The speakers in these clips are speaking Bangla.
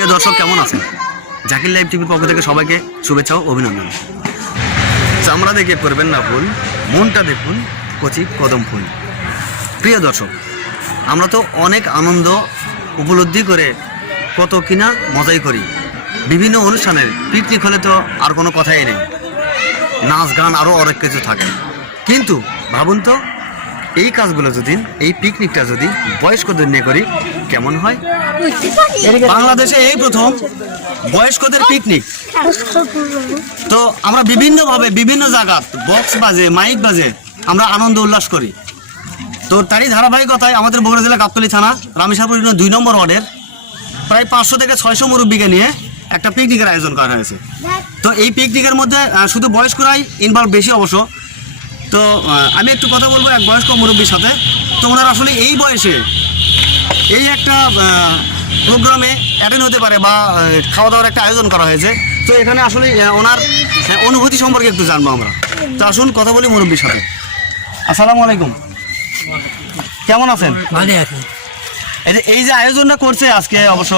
প্রিয় দর্শক, কেমন আছেন? জাকির লাইভ টিভির পক্ষ থেকে সবাইকে শুভেচ্ছা ও অভিনন্দন। চামড়া দেখে করবেন না ভুল, মনটা দেখুন, কচি কদম ফুল। প্রিয় দর্শক, আমরা তো অনেক আনন্দ উপলব্ধি করে কত কিনা মজাই করি। বিভিন্ন অনুষ্ঠানের পিকনিক হলে তো আর কোনো কথাই নেই। নাচ গান আরও অনেক কিছু থাকে। কিন্তু ভাবুন তো, এই কাজগুলো যদি, এই পিকনিকটা যদি বয়স্কদের নিয়ে করি কেমন হয়? বাংলাদেশে এই প্রথম বয়স্কদের পিকনিক। তো আমরা বিভিন্নভাবে বিভিন্ন জায়গা বক্স বাজে মাইক বাজে আমরা আনন্দ উল্লাস করি। তো তারই ধারাবাহিকতায় আমাদের বগুড়া জেলা গাবতলী থানা রামেশ্বরপুর ইউনিয়ন দুই নম্বর ওয়ার্ডের প্রায় পাঁচশো থেকে ছয়শো মুরব্বীকে নিয়ে একটা পিকনিকের আয়োজন করা হয়েছে। তো এই পিকনিকের মধ্যে শুধু বয়স্করাই ইনভলভ বেশি অবশ্য। তো আমি একটু কথা বলব এক বয়স্ক মুরব্বীর সাথে। তো ওনার আসলে এই বয়সে এই একটা প্রোগ্রামে অ্যাটেন্ড হতে পারে বা খাওয়া দাওয়ার একটা আয়োজন করা হয়েছে। তো এখানে আসলে ওনার অনুভূতি সম্পর্কে একটু জানব আমরা। তো আসুন কথা বলি মুরব্বীর সাথে। আসসালামু আলাইকুম। কেমন আছেন? ভালো এই যে- আয়োজনটা করছে আজকে অবশ্য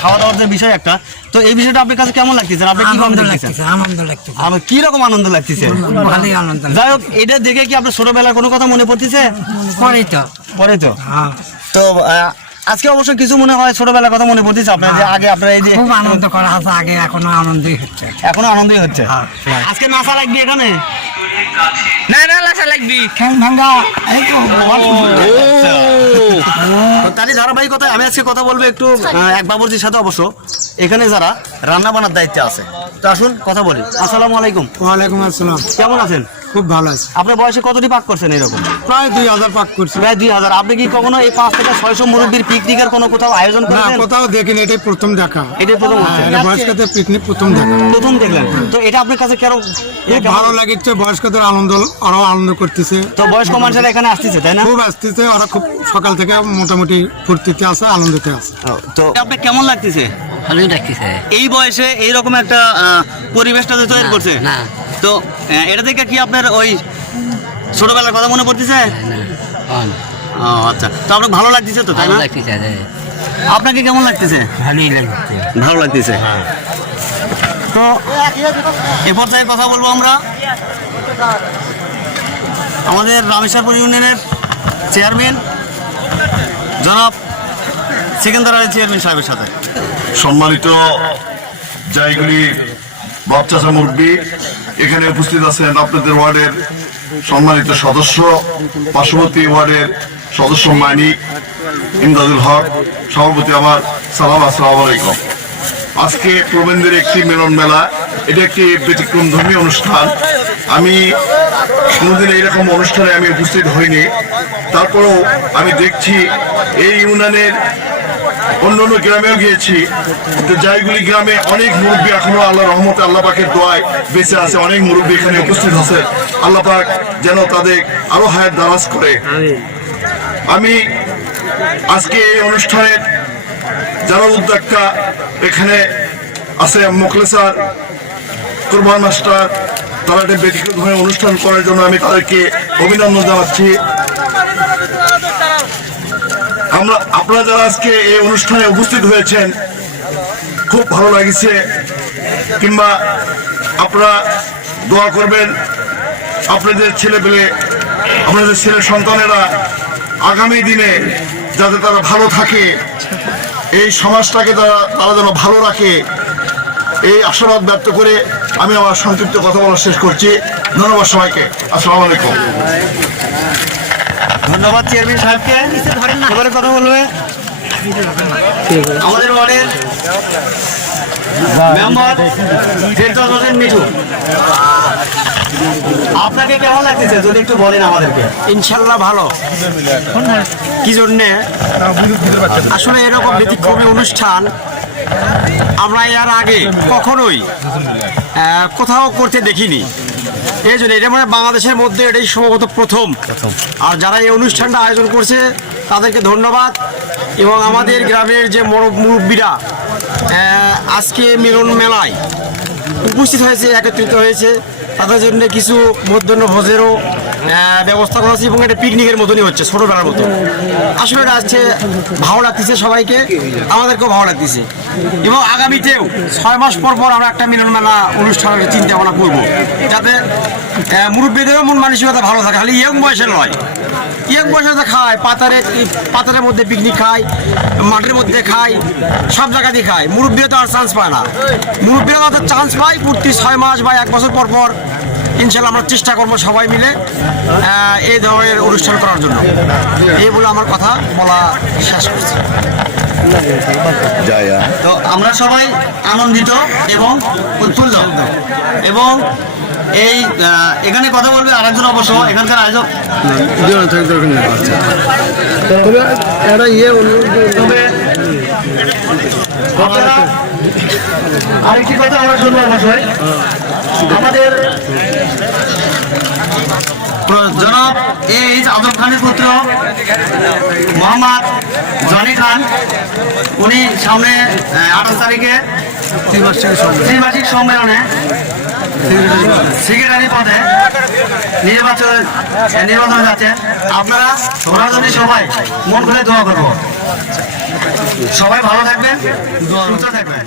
খাওয়া দাওয়ার যে বিষয় একটা তো এই বিষয়টা আপনার কাছে কেমন লাগতেছে? আপনি কীভাবে আনন্দ লাগতেছে আনন্দ লাগতেছে। আমার কি রকম আনন্দ লাগতেছে? ভালোই আনন্দ যাই হোক এটা দেখে কি আপনার ছোটবেলার কোনো কথা মনে পড়তেছে? পরেই তো। পরে তো? হ্যাঁ। তো আজকে অবশ্য কিছু মনে হয় ছোটবেলার কথা মনে পড়তেছে আপনার যে আগে আপনার এই যে খুব আনন্দ করা আছে আগে এখনও আনন্দই হচ্ছে। এখনও আনন্দই হচ্ছে? হ্যাঁ, আজকে নাচা লাগবে এখানে? না না লাসা লাগবি। ঠ্যাং ভাঙ্গা এই তো তো তারই ধারাবাহিকতায় আমি আজকে কথা বলব একটু আহ, এক বাবুর্জির সাথে অবশ্য। এখানে যারা রান্না বান্নার দায়িত্বে আছে। তো আসুন কথা বলি। আসসালামু আলাইকুম। ওয়ালাইকুম আসসালাম। কেমন আছেন? খুব ভালো আছে। আপনার বয়সে কতটি পাক করছেন এরকম? প্রায় দুই হাজার পাক করছি। প্রায় দুই হাজার। আপনি কি কখনো এই পাঁচ থেকে ছয়শো মুরব্বীর পিকনিকের কোনো কোথাও আয়োজন না করেছেন? কোথাও দেখিনি এটাই প্রথম দেখা। এটাই প্রথম হচ্ছে হ্যাঁ, বয়স্কদের পিকনিক প্রথম দেখা। প্রথম দেখলেন। তো এটা আপনার কাছে কেন খুব ভালো লাগছে বয়স্কদের আনন্দ আরও আনন্দ করতেছে। তো বয়স্ক মানুষেরা এখানে আসতেছে তাই না? খুব আসতেছে ওরা খুব সকাল থেকে মোটামুটি ফুর্তিতে আছে আনন্দতে আছে। তো আপনার কেমন লাগতেছে? ভালোই লাগতেছে। এই বয়সে এইরকম একটা আহ, পরিবেশটা যে তৈরি করছে? না। তো আহ, এটা থেকে কি আপনার ওই ছোটবেলার কথা মনে পড়তেছে? ও আচ্ছা। তো আপনার ভালো লাগতেছে তো তাই না? আপনাকে কেমন লাগতেছে? ভালোই লাগছে ভালো লাগতেছে? তো এ পর্যায়ে কথা বলব আমরা। আমাদের রামেশ্বরপুর ইউনিয়নের চেয়ারম্যান জনাব সিকেন্দার আলী চেয়ারম্যান সাহেবের সাথে। সম্মানিত জায়গুলি বাচ্চা মুরব্বী এখানে উপস্থিত আছেন আপনাদের ওয়ার্ডের সম্মানিত সদস্য, পার্শ্ববর্তী ওয়ার্ডের সদস্য মানিক ইমদাদুল হক, সভাপতি আমার সালাম, আসসালামু আলাইকুম। আজকে প্রবীণদের একটি মিলন মেলা, এটা একটি ব্যতিক্রম ধর্মীয় অনুষ্ঠান। আমি কোনোদিন এইরকম অনুষ্ঠানে আমি উপস্থিত হইনি। তারপরেও আমি দেখছি এই ইউনিয়নের অন্য অন্য গ্রামেও গিয়েছি। তো যাইগুলি গ্রামে অনেক মুরব্বী এখনও আল্লাহ রহমতে আল্লাহ পাকের দোয়ায় বেঁচে আছে, অনেক মুরব্বী এখানে উপস্থিত আছে আল্লাহ পাক যেন তাদের আরও হায়াত দারাজ করে। আমি আজকে এই অনুষ্ঠানের যারা উদ্যোক্তা এখানে আছে মুখলেসার কোরবান মাস্টার, তারা একটা ব্যক্তিগতভাবে অনুষ্ঠান করার জন্য আমি তাদেরকে অভিনন্দন জানাচ্ছি। আমরা, আপনারা যারা আজকে এই অনুষ্ঠানে উপস্থিত হয়েছেন, খুব ভালো লাগছে। কিংবা আপনারা দোয়া করবেন, আপনাদের ছেলে পেলে আপনাদের ছেলে সন্তানেরা আগামী দিনে যাতে তারা ভালো থাকে, এই সমাজটাকে তারা তারা যেন ভালো রাখে, এই আশাবাদ ব্যক্ত করে আমি আমার সংক্ষিপ্ত কথা বলা শেষ করছি। ধন্যবাদ সবাইকে। আসসালামু আলাইকুম। ধন্যবাদ চেয়ারম্যান সাহেবকে। এবারে কথা বলবে আমাদের ওয়ার্ডের মেম্বার ফেরদৌস হোসেন মিঠু। আপনাকে কেমন লাগতেছে? যদি একটু বলেন আমাদেরকে। ইনশাল্লাহ ভালো। কি জন্যে? আসলে এরকম ব্যতিক্রমী অনুষ্ঠান আমরা এর আগে কখনোই কোথাও করতে দেখিনি। এই জন্য এটা মানে বাংলাদেশের মধ্যে এটাই সম্ভবত প্রথম। আর যারা এই অনুষ্ঠানটা আয়োজন করছে তাদেরকে ধন্যবাদ। এবং আমাদের গ্রামের যে মর- মুরব্বীরা আজকে মিলন মেলায় উপস্থিত হয়েছে একত্রিত হয়েছে। তাদের জন্য কিছু মধ্যাহ্ন ভোজেরও ব্যবস্থা করা হচ্ছে এবং এটা পিকনিকের মতনই হচ্ছে, ছোটবেলার মতো। আসলে এটা হচ্ছে ভালো লাগতেছে সবাইকে, আমাদেরকেও ভালো লাগতেছে। এবং আগামীতেও ছয় মাস পর পর আমরা একটা মিলন মেলা অনুষ্ঠানের চিন্তা ভাবনা করব, যাতে মুরব্বীদেরও মন মানসিকতা ভালো থাকে, খালি ইয়ং বয়সের নয়। ইয়ং বয়সে খায়, পাতারে, পাতারের মধ্যে পিকনিক খায়, মাঠের মধ্যে খায়, সব জায়গাতেই খায়। মুরব্বীরা তো আর চান্স পায় না। মুরব্বীরা তো চান্স পায় প্রতি ছয় মাস বা এক বছর পর পর ইনশাল্লাহ আমরা চেষ্টা করব সবাই মিলে এই ধরনের অনুষ্ঠান করার জন্য। এই বলে আমার কথা বলা শেষ করছি। তো আমরা সবাই আনন্দিত এবং উৎফুল্ল। এবং এই এখানে কথা বলবে আরেকজন অবশ্য এখানকার আয়োজক। তবে আরেকটি কথা আমরা শুনব অবশ্যই। আমাদের জনাব এইচ আজম খানের পুত্র মোহাম্মদ জনি খান। উনি সামনে আঠাশ তারিখে ত্রিমাসিক সম্মেলনে। সেক্রেটারি পদে নির্বাচন নির্বাচন যাচ্ছে আপনারা ওনার যদি সবাই মন করে দোয়া করব। সবাই ভালো থাকবেন, সুস্থ থাকবেন।